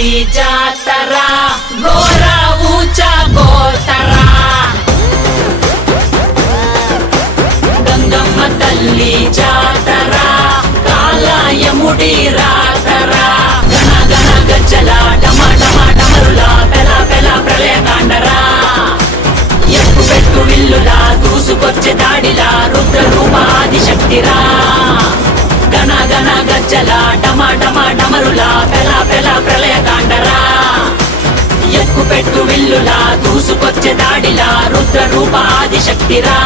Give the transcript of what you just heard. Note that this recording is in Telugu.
తల్లి జాతర ఘోర ఊచ గోతర గంగమ్మ తల్లి జాతర కాలాయముడి రాతర గణ గణ గజ్జల డమ డమ డమరుల పెల పెల ప్రళయ కాండరా ఎక్కు పెట్టు విల్లులా దూసుకొచ్చే దాడిలా రుద్ర రూప ఆదిశక్తిరా గణ గణ గజ్జల డమ డమ డమరుల పెల పెల ప్రళయ కాండరా ఎక్కు పెట్టు విల్లులా దూసుకొచ్చే దాడిలా రుద్ర రూప ఆదిశక్తిరా